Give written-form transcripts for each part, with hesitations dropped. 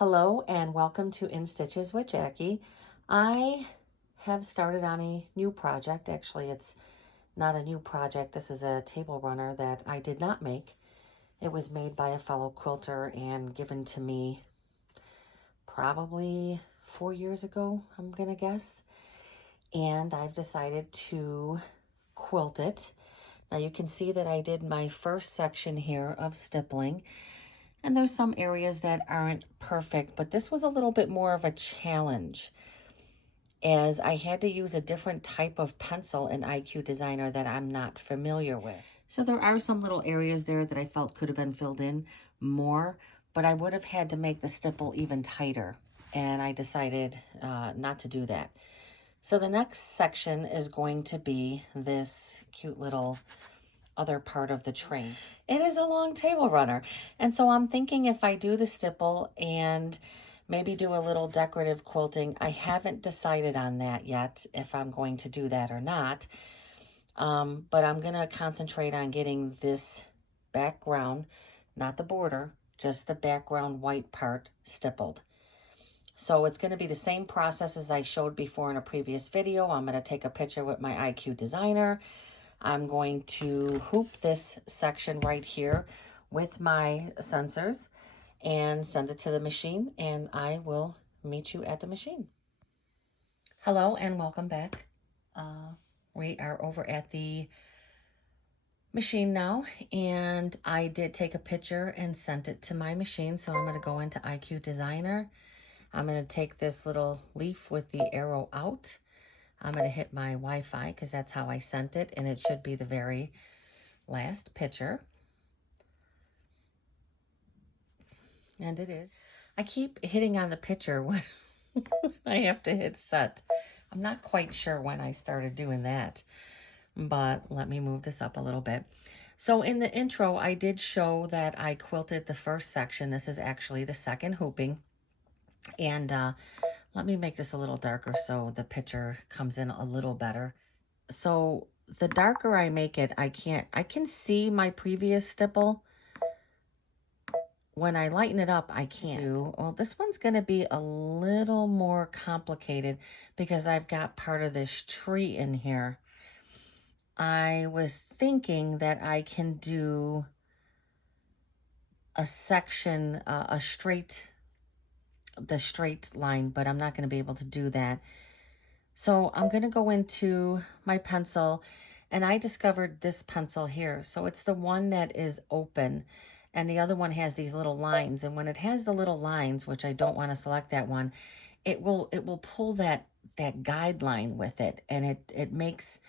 Hello and welcome to In Stitches with Jackie. I have started on a new project. Actually, it's not a new project. This is a table runner that I did not make. It was made by a fellow quilter and given to me probably 4 years ago, I'm gonna guess. And I've decided to quilt it. Now you can see that I did my first section here of stippling. And there's some areas that aren't perfect, but this was a little bit more of a challenge as I had to use a different type of pencil in IQ Designer that I'm not familiar with. So there are some little areas there that I felt could have been filled in more, but I would have had to make the stipple even tighter, and I decided not to do that. So the next section is going to be this cute little other part of the train. It is a long table runner. And so I'm thinking if I do the stipple and maybe do a little decorative quilting, I haven't decided on that yet, if I'm going to do that or not. But I'm going to concentrate on getting this background, not the border, just the background white part stippled. So it's going to be the same process as I showed before in a previous video. I'm going to take a picture with my IQ Designer. I'm going to hoop this section right here with my sensors and send it to the machine, and I will meet you at the machine. Hello and welcome back. We are over at the machine now, and I did take a picture and sent it to my machine. So I'm going to go into IQ Designer. I'm going to take this little leaf with the arrow out. I'm going to hit my Wi-Fi because that's how I sent it, and it should be the very last picture. And it is. I keep hitting on the picture when I have to hit set. I'm not quite sure when I started doing that, but let me move this up a little bit. So in the intro, I did show that I quilted the first section. This is actually the second hooping. And let me make this a little darker so the picture comes in a little better. So the darker I make it, I can see my previous stipple. When I lighten it up, I can't. Well, this one's going to be a little more complicated because I've got part of this tree in here. I was thinking that I can do a section, the straight line, but I'm not going to be able to do that. So I'm going to go into my pencil, and I discovered this pencil here. So it's the one that is open, and the other one has these little lines. And when it has the little lines, which I don't want to select that one, it will pull that guideline with it, and it makes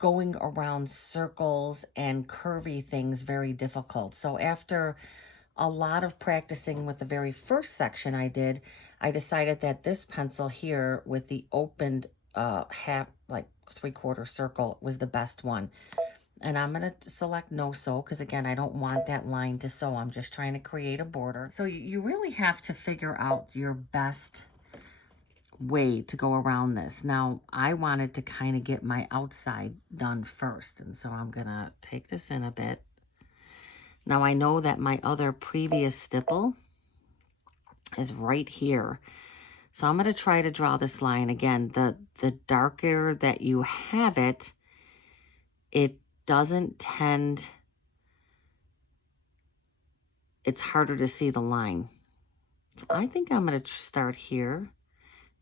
going around circles and curvy things very difficult. So after a lot of practicing with the very first section I did, I decided that this pencil here with the opened half, like 3/4 circle, was the best one. And I'm going to select no sew because, again, I don't want that line to sew. I'm just trying to create a border. So you really have to figure out your best way to go around this. Now, I wanted to kind of get my outside done first, and so I'm going to take this in a bit. Now, I know that my other previous stipple is right here. So I'm going to try to draw this line. Again, the darker that you have it, it doesn't tend, it's harder to see the line. So I think I'm going to start here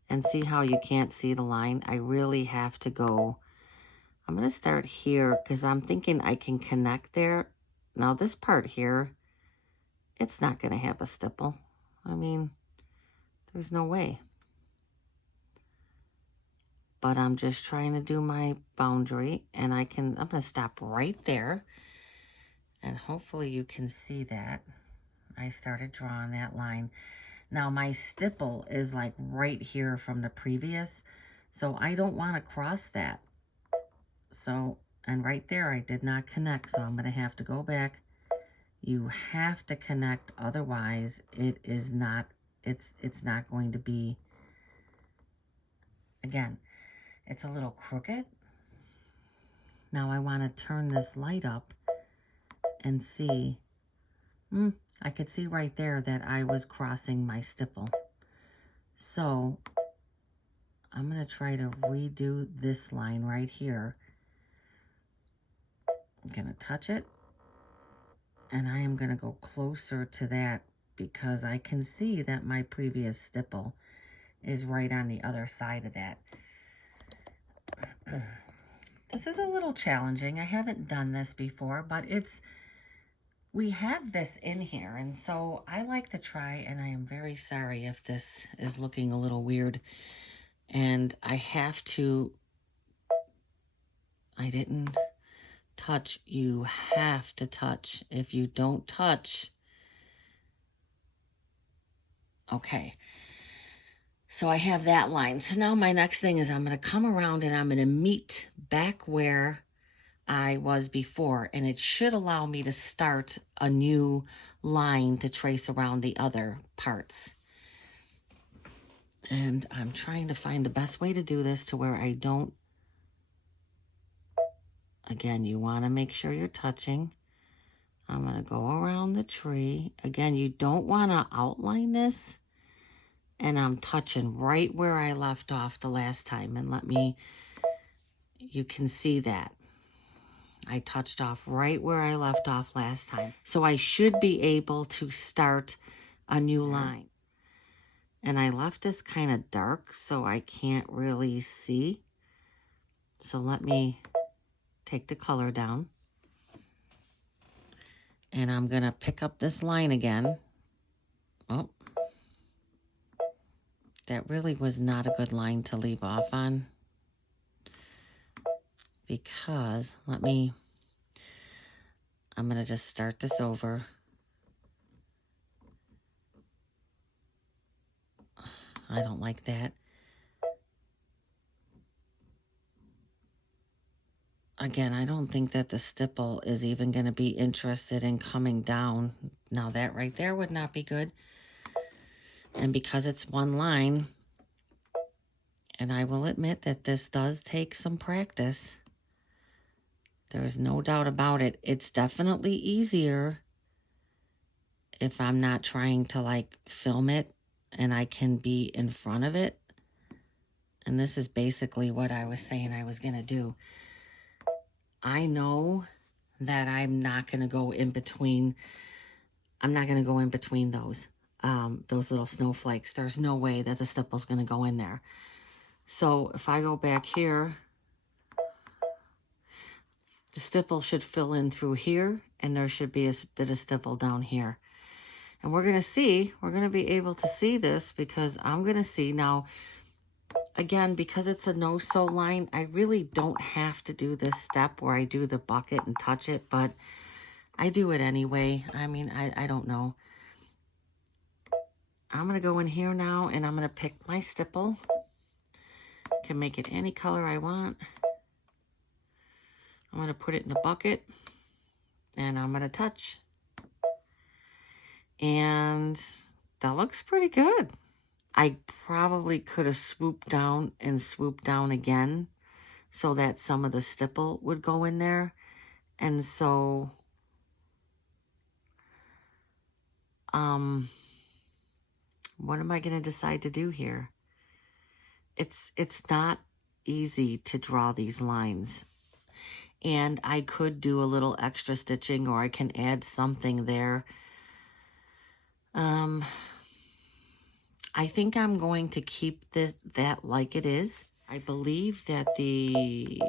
and see how you can't see the line. I really have to go, I'm going to start here because I'm thinking I can connect there. Now this part here, it's not going to have a stipple. I mean, there's no way. But I'm just trying to do my boundary, and I'm going to stop right there. And hopefully you can see that. I started drawing that line. Now my stipple is like right here from the previous, so I don't want to cross that. So, and right there I did not connect, so I'm going to have to go back. You have to connect, otherwise it is not, it's not going to be, again, it's a little crooked. Now I want to turn this light up and see. I could see right there that I was crossing my stipple. So I'm going to try to redo this line right here. I'm going to touch it, and I am going to go closer to that because I can see that my previous stipple is right on the other side of that. This is a little challenging. I haven't done this before, but we have this in here, and so I like to try, and I am very sorry if this is looking a little weird. And I didn't touch. You have to touch. If you don't touch, okay. So I have that line. So now my next thing is I'm going to come around and I'm going to meet back where I was before, and it should allow me to start a new line to trace around the other parts. And I'm trying to find the best way to do this to where I don't, again, you want to make sure you're touching. I'm going to go around the tree. Again, you don't want to outline this. And I'm touching right where I left off the last time. And you can see that. I touched off right where I left off last time. So I should be able to start a new line. And I left this kind of dark so I can't really see. So let me take the color down. And I'm going to pick up this line again. Oh, that really was not a good line to leave off on. Because, I'm going to just start this over. I don't like that. Again, I don't think that the stipple is even going to be interested in coming down. Now that right there would not be good. And because it's one line, and I will admit that this does take some practice. There's no doubt about it. It's definitely easier if I'm not trying to like film it and I can be in front of it. And this is basically what I was saying I was going to do. I know that I'm not going to go in between. I'm not going to go in between those little snowflakes. There's no way that the stipple's going to go in there. So if I go back here, the stipple should fill in through here, and there should be a bit of stipple down here. And we're going to be able to see this because I'm going to see now, again, because it's a no-sew line, I really don't have to do this step where I do the bucket and touch it, but I do it anyway. I mean, I don't know. I'm going to go in here now, and I'm going to pick my stipple. Can make it any color I want. I'm going to put it in the bucket, and I'm going to touch. And that looks pretty good. I probably could have swooped down and swooped down again so that some of the stipple would go in there. And so, what am I going to decide to do here? It's not easy to draw these lines. And I could do a little extra stitching, or I can add something there. I think I'm going to keep that like it is. I believe that the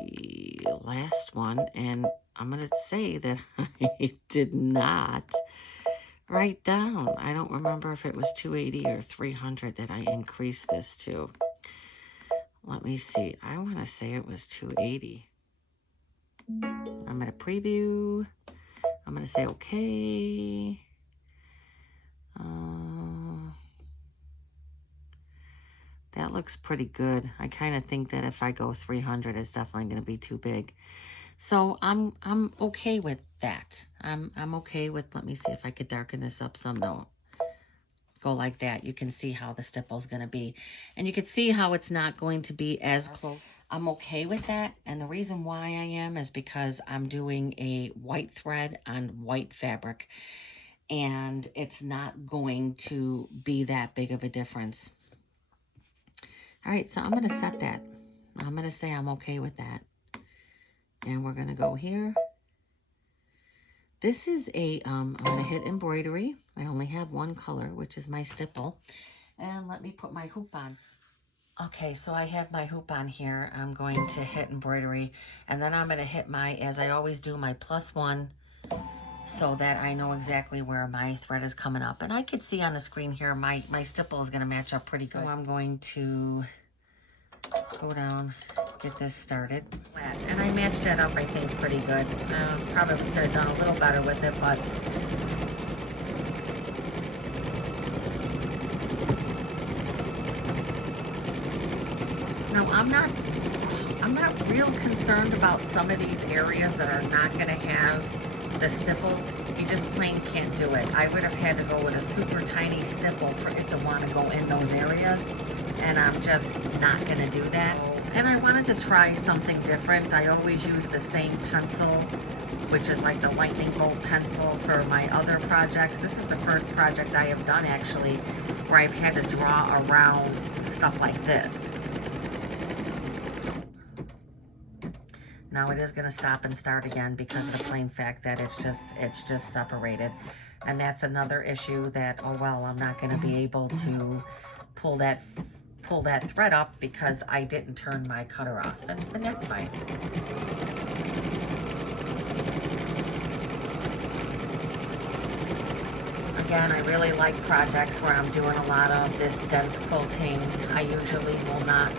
last one, and I'm going to say that I did not write down. I don't remember if it was 280 or 300 that I increased this to. Let me see. I want to say it was 280. I'm going to preview. I'm going to say okay. That looks pretty good. I kind of think that if I go 300, it's definitely going to be too big. So I'm okay with that. I'm okay with, let me see if I could darken this up some. No, go like that. You can see how the stipple's going to be. And you can see how it's not going to be as close. I'm okay with that. And the reason why I am is because I'm doing a white thread on white fabric. and it's not going to be that big of a difference. All right, so I'm going to set that. I'm going to say I'm okay with that. And we're going to go here. This is I'm going to hit embroidery. I only have one color, which is my stipple. And let me put my hoop on. Okay, so I have my hoop on here. I'm going to hit embroidery. And then I'm going to hit my, as I always do, my +1, so that I know exactly where my thread is coming up. And I could see on the screen here, my stipple is going to match up pretty good. So I'm going to go down, get this started. And I matched that up, I think, pretty good. Probably could have done a little better with it, but now I'm not real concerned about some of these areas that are not going to have the stipple. You just plain can't do it. I would have had to go with a super tiny stipple for it to want to go in those areas, and I'm just not going to do that. And I wanted to try something different. I always use the same pencil, which is like the lightning bolt pencil for my other projects. This is the first project I have done actually where I've had to draw around stuff like this. Now it is going to stop and start again because of the plain fact that it's just separated. And that's another issue that, oh well, I'm not going to be able to pull that thread up because I didn't turn my cutter off, and that's fine. Again, I really like projects where I'm doing a lot of this dense quilting. I usually will not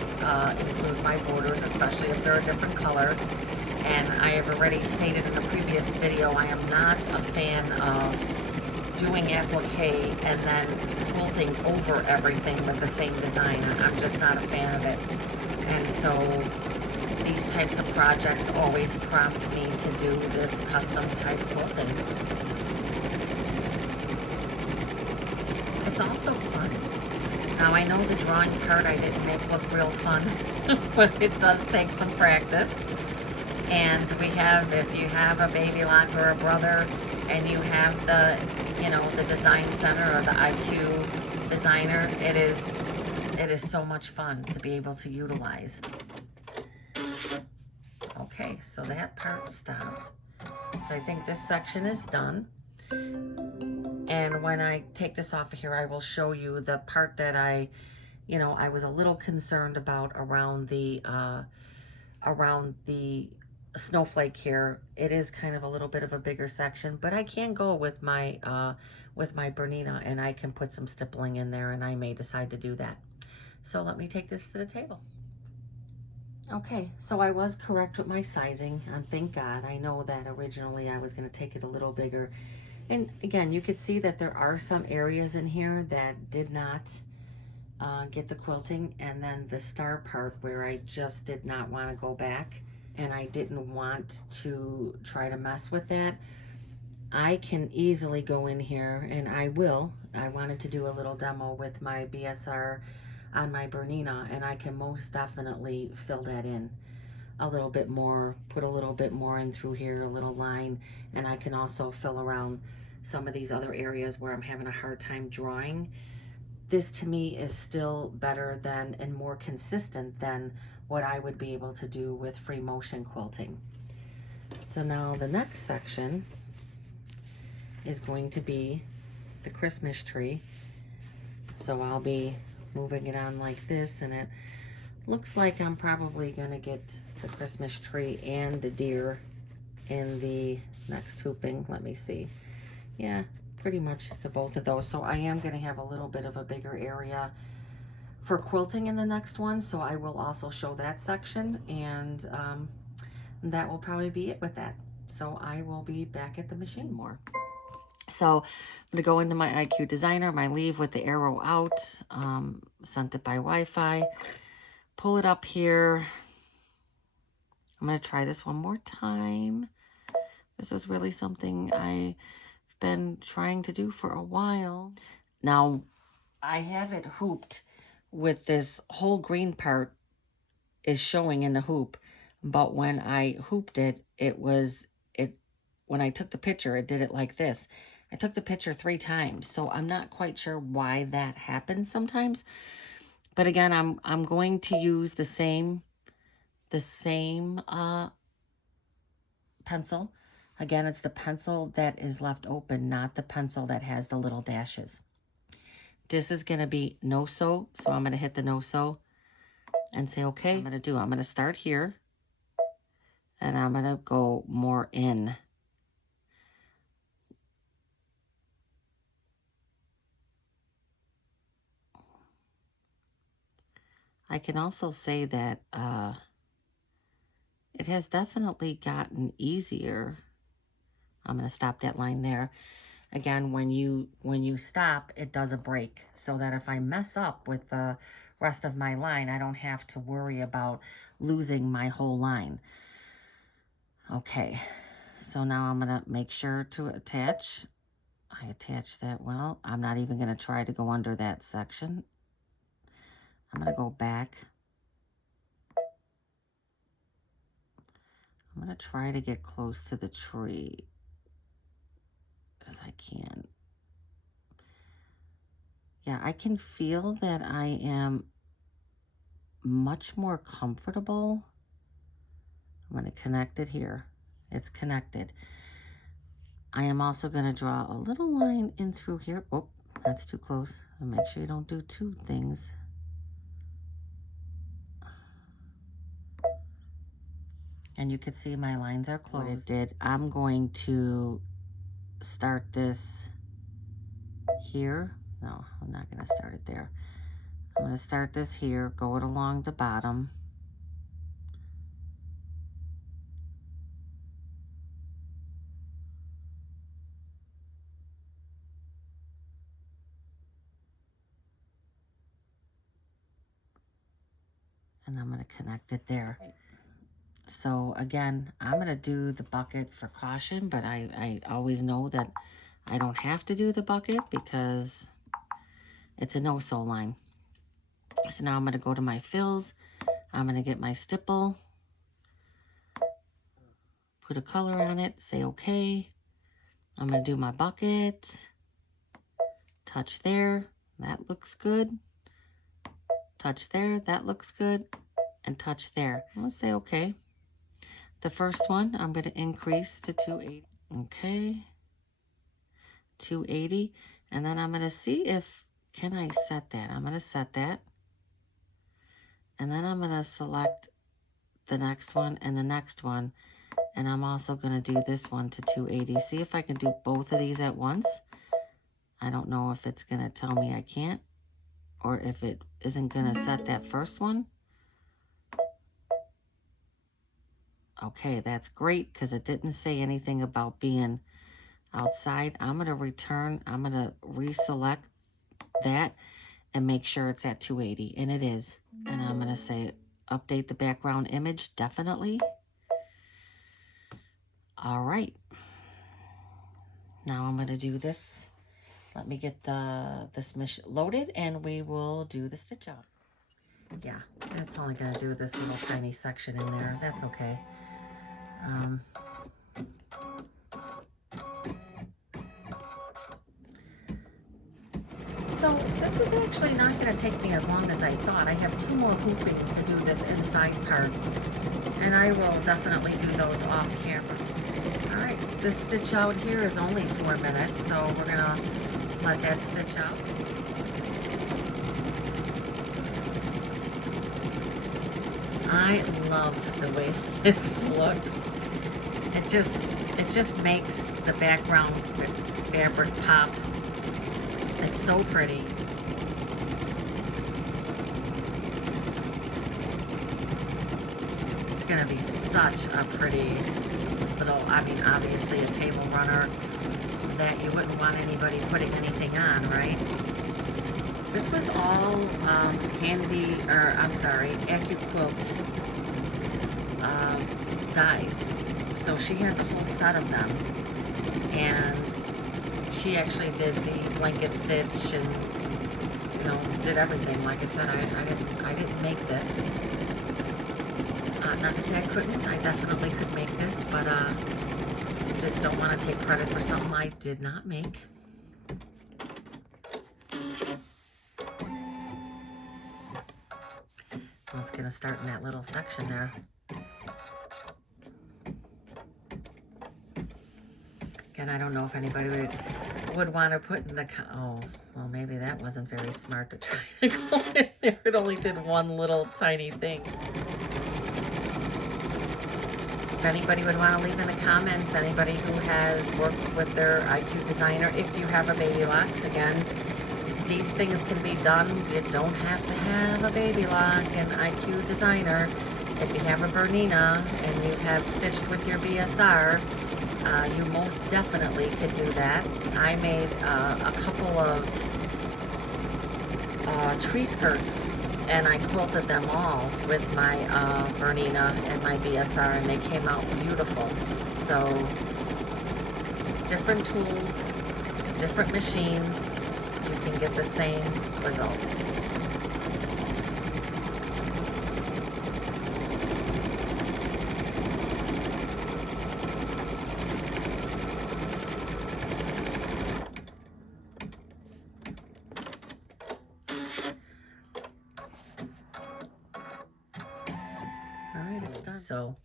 include my borders, especially if they're a different color. And I have already stated in the previous video, I am not a fan of doing applique and then quilting over everything with the same design. I'm just not a fan of it. And so these types of projects always prompt me to do this custom type quilting. It's also fun. Now I know the drawing part I didn't make look real fun, but it does take some practice. And we have, if you have a baby lock or a brother, and you have the, you know, the design center or the IQ designer, it is so much fun to be able to utilize. Okay, so that part stopped. So I think this section is done. And when I take this off of here, I will show you the part that I was a little concerned about around the snowflake here. It is kind of a little bit of a bigger section, but I can go with my Bernina, and I can put some stippling in there, and I may decide to do that. So let me take this to the table. Okay, so I was correct with my sizing, and thank God. I know that originally I was going to take it a little bigger. And again, you could see that there are some areas in here that did not get the quilting, and then the star part where I just did not want to go back, and I didn't want to try to mess with that. I can easily go in here, and I will. I wanted to do a little demo with my BSR on my Bernina, and I can most definitely fill that in a little bit more, put a little bit more in through here, a little line, and I can also fill around some of these other areas where I'm having a hard time drawing. This to me is still better than and more consistent than what I would be able to do with free motion quilting. So now the next section is going to be the Christmas tree. So I'll be moving it on like this, and it looks like I'm probably gonna get the Christmas tree and the deer in the next hooping. Let me see. Yeah, pretty much to both of those. So I am gonna have a little bit of a bigger area for quilting in the next one, so I will also show that section, and that will probably be it with that. So I will be back at the machine more. So I'm gonna go into my IQ designer, my leave with the arrow out, sent it by Wi-Fi, pull it up here. I'm gonna try this one more time. This is really something I've been trying to do for a while. Now I have it hooped with this whole green part is showing in the hoop, but when I hooped it, when I took the picture, it did it like this. I took the picture 3 times, so I'm not quite sure why that happens sometimes. But again, I'm going to use the same pencil. Again, it's the pencil that is left open, not the pencil that has the little dashes. This is going to be no-sew, so I'm going to hit the no-sew and say, okay, I'm going to start here, and I'm going to go more in. I can also say that it has definitely gotten easier. I'm going to stop that line there. Again, when you stop, it does a break, so that if I mess up with the rest of my line, I don't have to worry about losing my whole line. Okay, so now I'm going to make sure to attach. I attach that well. I'm not even going to try to go under that section. I'm going to go back. I'm going to try to get close to the tree as I can. Yeah, I can feel that I am much more comfortable. I'm going to connect it here. It's connected. I am also going to draw a little line in through here. Oh, that's too close. And make sure you don't do 2 things. And you can see my lines are closed. What it did, I'm going to start this here. No, I'm not going to start it there. I'm going to start this here, go it along the bottom. And I'm going to connect it there. So again, I'm going to do the bucket for caution, but I always know that I don't have to do the bucket because it's a no-sew line. So now I'm going to go to my fills. I'm going to get my stipple, put a color on it, say okay. I'm going to do my bucket, touch there, that looks good. Touch there, that looks good, and touch there. I'm going to say okay. The first one, I'm going to increase to 280. Okay, 280. And then I'm going to see if, can I set that? I'm going to set that. And then I'm going to select the next one and the next one. And I'm also going to do this one to 280. See if I can do both of these at once. I don't know if it's going to tell me I can't, or if it isn't going to set that first one. Okay, that's great because it didn't say anything about being outside. I'm going to return, I'm going to reselect that and make sure it's at 280, and it is. And I'm going to say update the background image, definitely. All right. Now I'm going to do this. Let me get this mesh loaded and we will do the stitch out. Yeah, it's only going to do this little tiny section in there. That's okay. So this is actually not going to take me as long as I thought. I have 2 more hoopings to do this inside part, and I will definitely do those off camera. All right, this stitch out here is only 4 minutes, so we're going to let that stitch out. I love the way this looks. It just makes the background fabric pop. It's so pretty. It's gonna be such a pretty little, I mean, obviously a table runner that you wouldn't want anybody putting anything on, right? This was all AccuQuilt dies. So she had the whole set of them, and she actually did the blanket stitch and, you know, did everything. Like I said, I didn't make this. Not to say I couldn't. I definitely could make this, but just don't want to take credit for something I did not make. Well, it's going to start in that little section there. Again, I don't know if anybody would want to put in the, oh, well, maybe that wasn't very smart to try to go in there. It only did one little tiny thing. If anybody would want to leave in the comments, anybody who has worked with their IQ designer, if you have a baby lock, again, these things can be done. You don't have to have a baby lock and IQ designer. If you have a Bernina and you have stitched with your BSR, you most definitely could do that. I made a couple of tree skirts, and I quilted them all with my Bernina and my BSR, and they came out beautiful. So different tools, different machines, you can get the same results. So,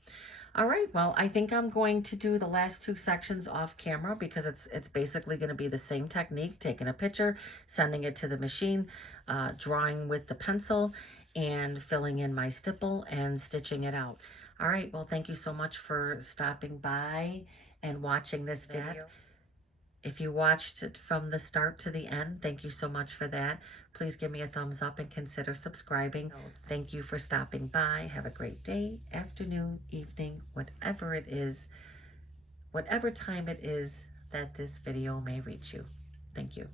all right, well, I think I'm going to do the last two sections off camera because it's basically going to be the same technique, taking a picture, sending it to the machine, drawing with the pencil, and filling in my stipple and stitching it out. All right, well, thank you so much for stopping by and watching this video. If you watched it from the start to the end, thank you so much for that. Please give me a thumbs up and consider subscribing. Thank you for stopping by. Have a great day, afternoon, evening, whatever it is, whatever time it is that this video may reach you. Thank you.